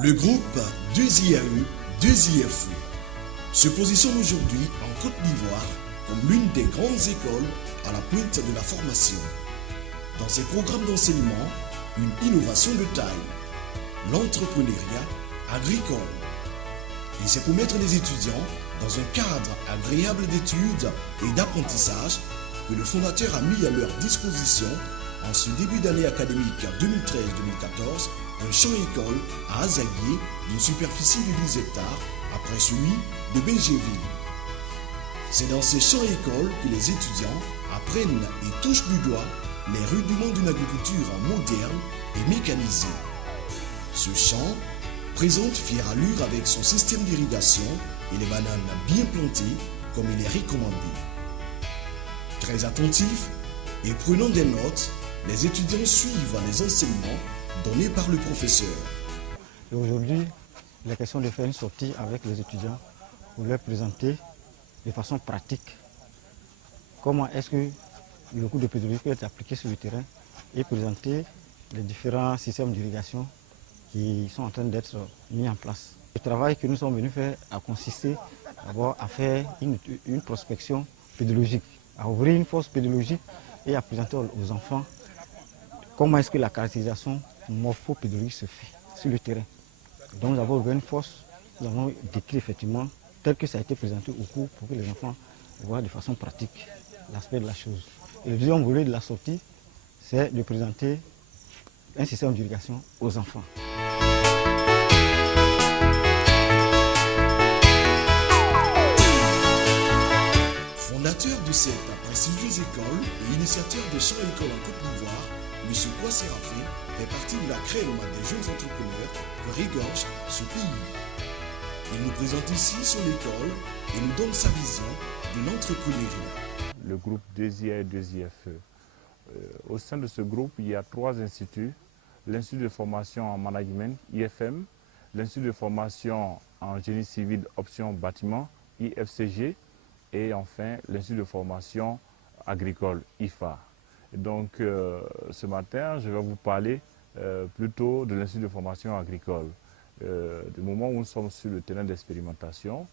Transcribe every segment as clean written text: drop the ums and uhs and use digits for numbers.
Le groupe 2IAE, 2IFE se positionne aujourd'hui en Côte d'Ivoire comme l'une des grandes écoles à la pointe de la formation. Dans ses programmes d'enseignement, une innovation de taille, l'entrepreneuriat agricole. Et c'est pour mettre les étudiants dans un cadre agréable d'études et d'apprentissage que le fondateur a mis à leur disposition en ce début d'année académique 2013-2014 un champ-école à Azaguié d'une superficie de 10 hectares après celui de Belgéville. C'est dans ces champs-écoles que les étudiants apprennent et touchent du doigt les rudiments d'une agriculture moderne et mécanisée. Ce champ présente fière allure avec son système d'irrigation et les bananes bien plantées comme il est recommandé. Très attentifs et prenant des notes, les étudiants suivent les enseignements donnés par le professeur. Et aujourd'hui, il est question de faire une sortie avec les étudiants pour leur présenter de façon pratique comment est-ce que le cours de pédagogie peut être appliqué sur le terrain et présenter les différents systèmes d'irrigation qui sont en train d'être mis en place. Le travail que nous sommes venus faire a consisté d'abord à faire une prospection pédagogique, à ouvrir une fosse pédagogique et à présenter aux enfants comment est-ce que la caractérisation morpho-pédagogique se fait sur le terrain. Donc nous avons ouvert une fosse, nous avons décrit effectivement tel que ça a été présenté au cours pour que les enfants voient de façon pratique l'aspect de la chose. Et le deuxième volet de la sortie, c'est de présenter un système d'irrigation aux enfants. Fondateur de cette prestigieuse école et initiateur des champs-écoles en Côte d'Ivoire, M. Kouassé fait partie de la crème des jeunes entrepreneurs que regorge ce pays. Il nous présente ici son école et nous donne sa vision de l'entrepreneuriat. Le groupe 2IA et 2IFE. Au sein de ce groupe, il y a 3 instituts. L'Institut de formation en management, IFM, l'Institut de formation en génie civil option bâtiment, IFCG, et enfin l'Institut de formation agricole, IFA. Donc ce matin, je vais vous parler plutôt de l'Institut de formation agricole. Du moment où nous sommes sur le terrain d'expérimentation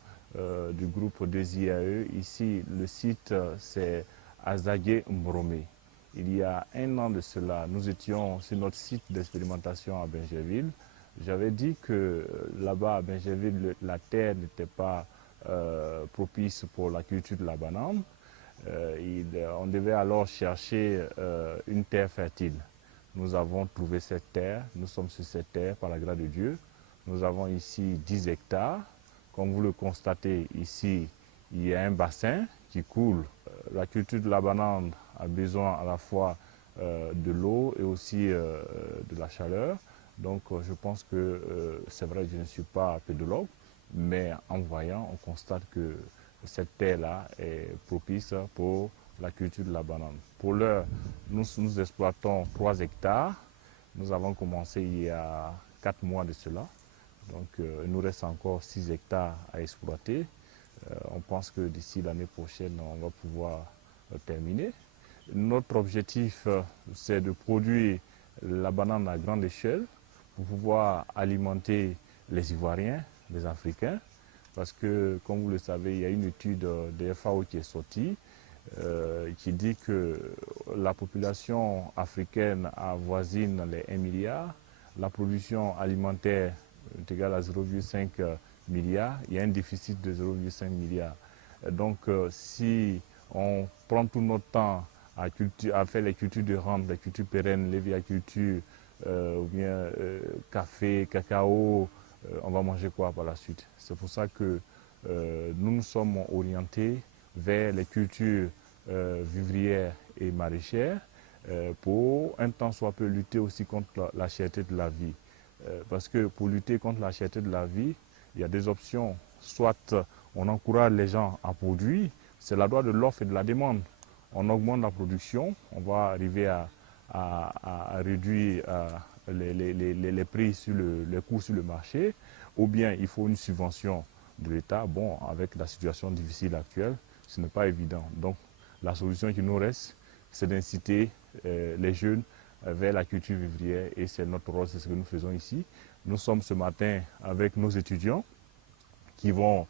du groupe 2IAE, ici le site c'est Azaguié Mbromé. Il y a un an de cela, nous étions sur notre site d'expérimentation à Belgéville. J'avais dit que là-bas à Belgéville, la terre n'était pas propice pour la culture de la banane. On devait alors chercher une terre fertile. Nous avons trouvé cette terre, nous sommes sur cette terre par la grâce de Dieu. Nous avons ici 10 hectares. Comme vous le constatez ici, il y a un bassin qui coule. La culture de la banane a besoin à la fois de l'eau et aussi de la chaleur. Donc je pense que c'est vrai que je ne suis pas pédologue, mais en voyant, on constate que cette terre-là est propice pour la culture de la banane. Pour l'heure, nous exploitons 3 hectares. Nous avons commencé il y a 4 mois de cela. Donc il nous reste encore 6 hectares à exploiter. On pense que d'ici l'année prochaine, on va pouvoir terminer. Notre objectif, c'est de produire la banane à grande échelle pour pouvoir alimenter les Ivoiriens, les Africains. Parce que, comme vous le savez, il y a une étude de FAO qui est sortie qui dit que la population africaine avoisine les 1 milliard. La production alimentaire est égale à 0,5 milliard. Il y a un déficit de 0,5 milliard. Donc, si on prend tout notre temps à faire les cultures de rente, les cultures pérennes, l'éviaculture, ou bien café, cacao, on va manger quoi par la suite? C'est pour ça que nous nous sommes orientés vers les cultures vivrières et maraîchères pour un temps soit peu lutter aussi contre la cherté de la vie. Parce que pour lutter contre la cherté de la vie, il y a des options. Soit on encourage les gens à produire, c'est la loi de l'offre et de la demande. On augmente la production, on va arriver à réduire les prix sur les coûts sur le marché, ou bien il faut une subvention de l'État. Bon, avec la situation difficile actuelle, ce n'est pas évident. Donc la solution qui nous reste, c'est d'inciter les jeunes vers la culture vivrière, et c'est notre rôle, c'est ce que nous faisons ici. Nous sommes ce matin avec nos étudiants qui vont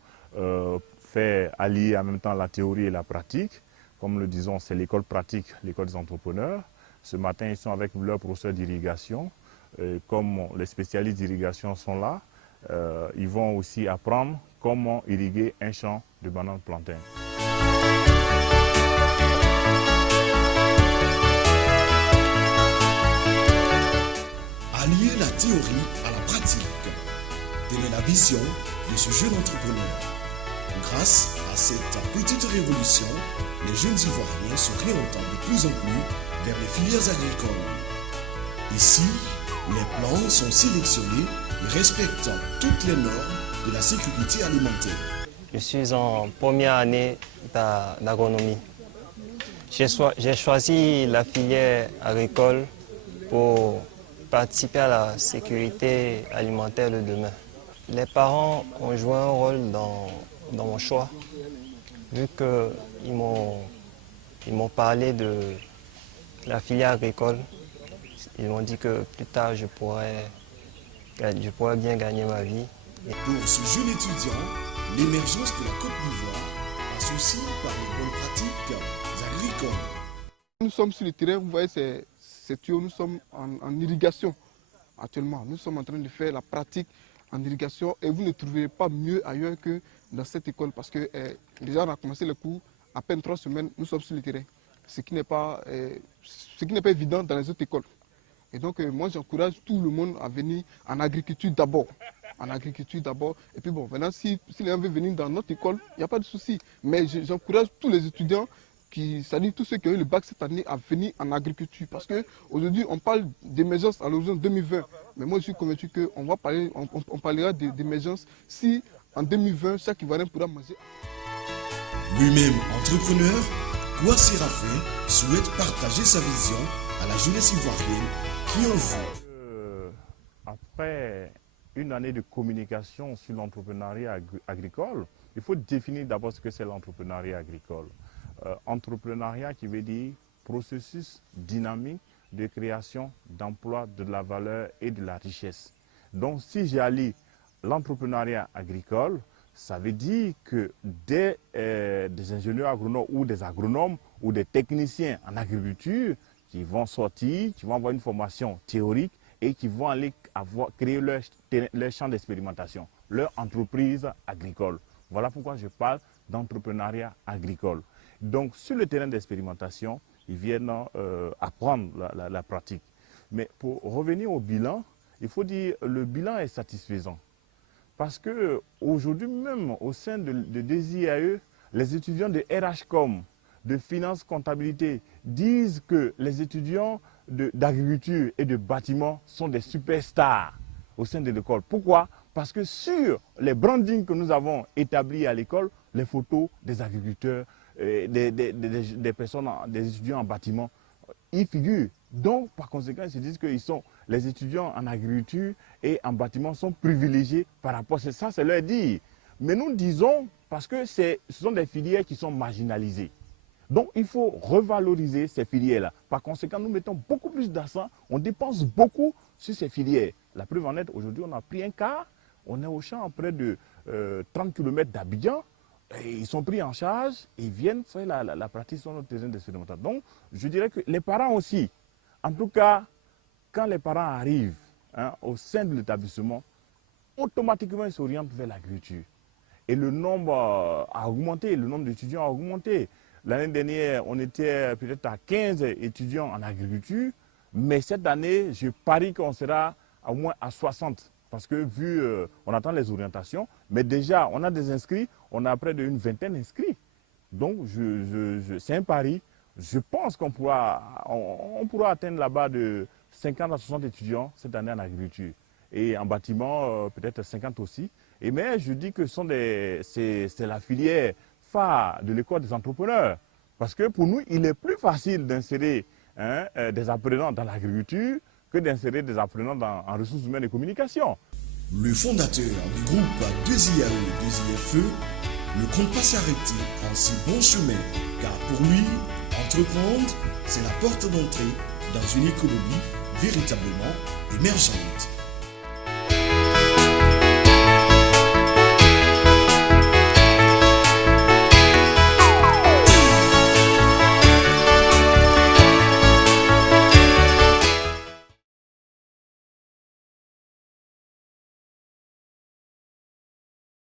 faire allier en même temps la théorie et la pratique. Comme le disons, c'est l'école pratique, l'école des entrepreneurs. Ce matin, ils sont avec leur professeur d'irrigation. Comme les spécialistes d'irrigation sont là, ils vont aussi apprendre comment irriguer un champ de bananes plantains. Allier la théorie à la pratique. Telle est la vision de ce jeune entrepreneur. Grâce à cette petite révolution, les jeunes Ivoiriens s'orientent de plus en plus vers les filières agricoles. Ici, les plants sont sélectionnés et respectent toutes les normes de la sécurité alimentaire. Je suis en première année d'agronomie. J'ai choisi la filière agricole pour participer à la sécurité alimentaire de demain. Les parents ont joué un rôle dans mon choix, vu qu'ils m'ont parlé de la filière agricole. Ils m'ont dit que plus tard, je pourrais bien gagner ma vie. Pour ce jeune étudiant, l'émergence de la Côte d'Ivoire passe aussi par les bonnes pratiques agricoles. Nous sommes sur le terrain, vous voyez ces tuyaux, nous sommes en irrigation actuellement. Nous sommes en train de faire la pratique en irrigation et vous ne trouverez pas mieux ailleurs que dans cette école parce que déjà on a commencé le cours, à peine 3 semaines, nous sommes sur le terrain. Ce qui n'est pas évident dans les autres écoles. Et donc moi j'encourage tout le monde à venir en agriculture d'abord. En agriculture d'abord. Et puis bon, maintenant si les gens veulent venir dans notre école, il n'y a pas de souci. Mais j'encourage tous les étudiants, c'est-à-dire tous ceux qui ont eu le bac cette année, à venir en agriculture. Parce qu'aujourd'hui on parle d'émergence à l'horizon 2020. Mais moi je suis convaincu qu'on parlera d'émergence si en 2020 chaque Ivoirien pourra manger. Lui-même entrepreneur, Kouwa Séraphin souhaite partager sa vision à la jeunesse ivoirienne qui en veut. Après une année de communication sur l'entrepreneuriat agricole, il faut définir d'abord ce que c'est l'entrepreneuriat agricole. Entrepreneuriat qui veut dire processus dynamique de création d'emplois, de la valeur et de la richesse. Donc si j'allie l'entrepreneuriat agricole, ça veut dire que des ingénieurs agronomes ou des agronomes ou des techniciens en agriculture qui vont sortir, qui vont avoir une formation théorique et qui vont aller créer leur champ d'expérimentation, leur entreprise agricole. Voilà pourquoi je parle d'entrepreneuriat agricole. Donc sur le terrain d'expérimentation, ils viennent apprendre la pratique. Mais pour revenir au bilan, il faut dire que le bilan est satisfaisant. Parce qu'aujourd'hui même, au sein de DESIAE, les étudiants de RHCOM, de finance comptabilité, disent que les étudiants d'agriculture et de bâtiment sont des superstars au sein de l'école. Pourquoi? Parce que sur les brandings que nous avons établis à l'école, les photos des agriculteurs, des personnes, des étudiants en bâtiment, y figurent. Donc, par conséquent, ils se disent que les étudiants en agriculture et en bâtiment sont privilégiés par rapport à ça, c'est leur dire. Mais nous disons, parce que ce sont des filières qui sont marginalisées. Donc, il faut revaloriser ces filières-là. Par conséquent, nous mettons beaucoup plus d'accent, on dépense beaucoup sur ces filières. La preuve en est, aujourd'hui, on a pris un car, on est au champ à près de 30 km d'Abidjan, et ils sont pris en charge et ils viennent faire la pratique sur notre terrain d'expérimentation. Donc, je dirais que les parents aussi, en tout cas, quand les parents arrivent au sein de l'établissement, automatiquement ils s'orientent vers l'agriculture. Et le nombre a augmenté, le nombre d'étudiants a augmenté. L'année dernière, on était peut-être à 15 étudiants en agriculture, mais cette année, je parie qu'on sera au moins à 60. Parce que on attend les orientations, mais déjà, on a des inscrits, on a près d'une vingtaine d'inscrits. Donc, c'est un pari. Je pense qu'on pourra atteindre là-bas de 50 à 60 étudiants cette année en agriculture. Et en bâtiment, peut-être 50 aussi. Mais je dis que c'est la filière phare de l'école des entrepreneurs. Parce que pour nous, il est plus facile d'insérer des apprenants dans l'agriculture que d'insérer des apprenants en ressources humaines et communication. Le fondateur du groupe 2IAE, 2IFE ne compte pas s'arrêter en si bon chemin, car pour lui, entreprendre, c'est la porte d'entrée dans une économie véritablement émergente.